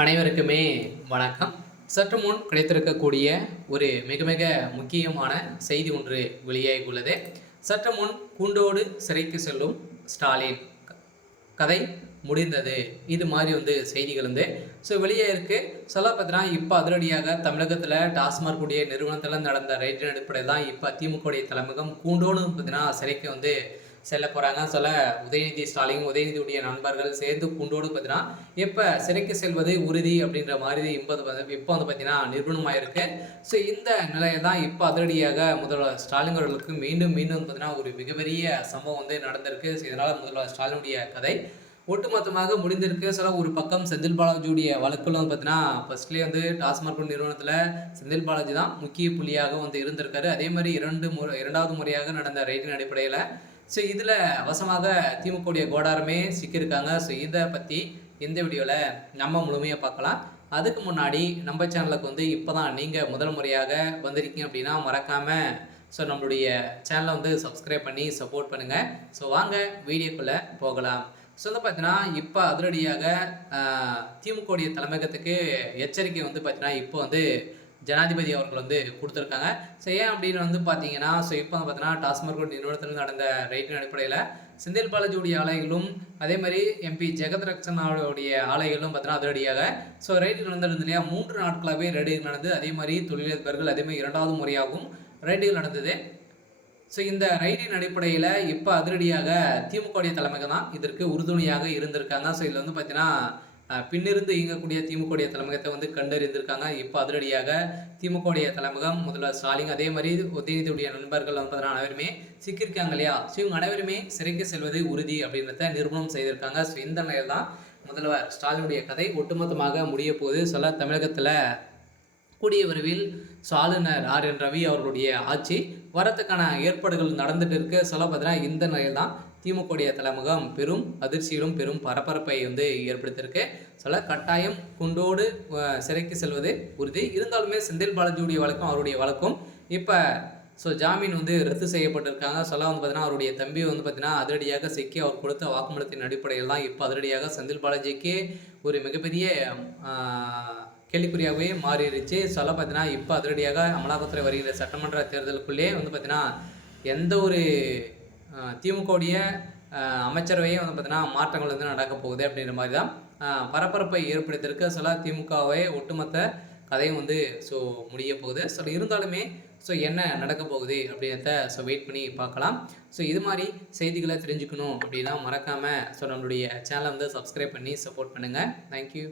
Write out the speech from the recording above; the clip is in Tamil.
அனைவருக்குமே வணக்கம். சற்று முன் கிடைத்திருக்கக்கூடிய ஒரு மிக மிக முக்கியமான செய்தி ஒன்று வெளியாகியுள்ளது. சற்று முன் கூண்டோடு சிறைக்கு செல்லும் ஸ்டாலின் கதை முடிந்தது. இது மாதிரி செய்திகள் வெளியே இருக்கு. சொல்ல பார்த்தீங்கன்னா இப்போ அதிரடியாக தமிழகத்தில் டாஸ்மாக் உடைய நிறுவனத்தில் நடந்த ரைட்டின் அடிப்படையில் தான் இப்போ திமுக தலைமையகம் கூண்டோடு பார்த்தீங்கன்னா சிறைக்கு செல்ல போகிறாங்க. உதயநிதி ஸ்டாலின் உதயநிதியுடைய நண்பர்கள் சேர்ந்து கூண்டோடு பார்த்தீங்கன்னா இப்போ சிறைக்கு செல்வது உறுதி அப்படின்ற மாதிரி இப்போ பார்த்தீங்கன்னா நிறுவனமாக இருக்கு. இந்த நிலையை தான் இப்போ அதிரடியாக முதல்வர் ஸ்டாலின் அவர்களுக்கு மீண்டும் மீண்டும் பார்த்தீங்கன்னா ஒரு மிகப்பெரிய சம்பவம் நடந்திருக்கு. இதனால் முதல்வர் ஸ்டாலினுடைய கதை ஒட்டுமொத்தமாக முடிந்திருக்கு. ஒரு பக்கம் செந்தில் பாலாஜியுடைய வழக்குல பார்த்தீங்கன்னா ஃபர்ஸ்ட்லேயே டாஸ்மாக் நிறுவனத்தில் செந்தில் பாலாஜி தான் முக்கிய புள்ளியாக இருந்திருக்காரு. அதே மாதிரி இரண்டாவது முறையாக நடந்த ரைட்டின் அடிப்படையில் இதில் வசமாக திமுகவுடைய கோடாரமே சிக்கியிருக்காங்க. இதை பற்றி இந்த வீடியோவில் நம்ம முழுமையாக பார்க்கலாம். அதுக்கு முன்னாடி நம்ம சேனலுக்கு இப்போ தான் நீங்கள் முதல் முறையாக வந்திருக்கீங்க அப்படின்னா மறக்காமல் நம்மளுடைய சேனலை சப்ஸ்கிரைப் பண்ணி சப்போர்ட் பண்ணுங்கள். வாங்க வீடியோக்குள்ளே போகலாம். பார்த்தீங்கன்னா இப்போ அதிரடியாக திமுகவுடைய தலைமையகத்துக்கு எச்சரிக்கை பார்த்தீங்கன்னா இப்போ ஜனாதிபதி அவர்கள் கொடுத்துருக்காங்க. ஏன் அப்படின்னு பார்த்தீங்கன்னா இப்போ பார்த்தீங்கன்னா டாஸ்மாக் நிறுவனத்தில் நடந்த ரைட்டின் அடிப்படையில் செந்தில் பாலாஜியுடைய ஆலைகளும் அதே மாதிரி எம்பி ஜெகத் ரக்ஷனாவுடைய ஆலைகளும் பார்த்தீங்கன்னா அதிரடியாக ரைடு நடந்திருந்தது இல்லையா. 3 நாட்களாகவே ரைடுகள் நடந்தது. அதே மாதிரி தொழிலதிபர்கள் அதே மாதிரி 2வது முறையாகவும் ரைடுகள் நடந்தது. இந்த ரைடின் அடிப்படையில் இப்போ அதிரடியாக திமுகவுடைய தலைமையகம் தான் இதற்கு உறுதுணையாக இருந்திருக்காங்க. இதில் பார்த்தீங்கன்னா பின்னிருந்து இயங்கக்கூடிய திமுகவுடைய தலைமையகத்தை கண்டறிந்திருக்காங்க. இப்போ அதிரடியாக திமுகவுடைய தலைமையகம் முதல்வர் ஸ்டாலின் அதே மாதிரி உதயநிதியுடைய நண்பர்கள் பார்த்தீங்கன்னா அனைவருமே சிக்கியிருக்காங்க இல்லையா. இவங்க அனைவருமே சிறைக்கு செல்வது உறுதி அப்படின்றத நிரூபணம் செய்திருக்காங்க. இந்த நிலையில் தான் முதல்வர் ஸ்டாலினுடைய கதை ஒட்டுமொத்தமாக முடிய போகுது. தமிழகத்தில் கூடிய விரைவில் ஆளுநர் ஆர்.என். ரவி அவர்களுடைய ஆட்சி வரத்துக்கான ஏற்பாடுகள் நடந்துட்டு இருக்கு. பார்த்தீங்கன்னா இந்த நிலையில் தான் திமுகவுடைய தலைமுகம் பெரும் அதிர்ச்சியிலும் பெரும் பரபரப்பை ஏற்படுத்தியிருக்கு. கட்டாயம் குண்டோடு சிறைக்கு செல்வது உறுதி. இருந்தாலுமே செந்தில் பாலாஜியுடைய வழக்கும் அவருடைய வழக்கும் இப்போ ஜாமீன் ரத்து செய்யப்பட்டிருக்காங்க. பார்த்தீங்கன்னா அவருடைய தம்பி பார்த்தீங்கன்னா அதிரடியாக சிக்கி அவர் கொடுத்த வாக்குமூலத்தின் அடிப்படையில் தான் இப்போ அதிரடியாக செந்தில் பாலாஜிக்கு ஒரு மிகப்பெரிய கேள்விக்குறியாகவே மாறிடுச்சு. பார்த்தீங்கன்னா இப்போ அதிரடியாக அமலாக்கத்துறை வருகிற சட்டமன்ற தேர்தலுக்குள்ளே பார்த்தீங்கன்னா எந்த ஒரு திமுகவுடைய அமைச்சரவையும் பார்த்தீங்கன்னா மாற்றங்கள் நடக்க போகுது அப்படின்ற மாதிரி தான் பரபரப்பை ஏற்படுத்தியிருக்க. திமுகவை ஒட்டுமொத்த கதையும் முடிய போகுது. இருந்தாலுமே என்ன நடக்க போகுது அப்படின்றத வெயிட் பண்ணி பார்க்கலாம். இது மாதிரி செய்திகளை தெரிஞ்சுக்கணும் அப்படின்னா மறக்காமல் நம்மளுடைய சேனலை சப்ஸ்கிரைப் பண்ணி சப்போர்ட் பண்ணுங்கள். தேங்க்யூ.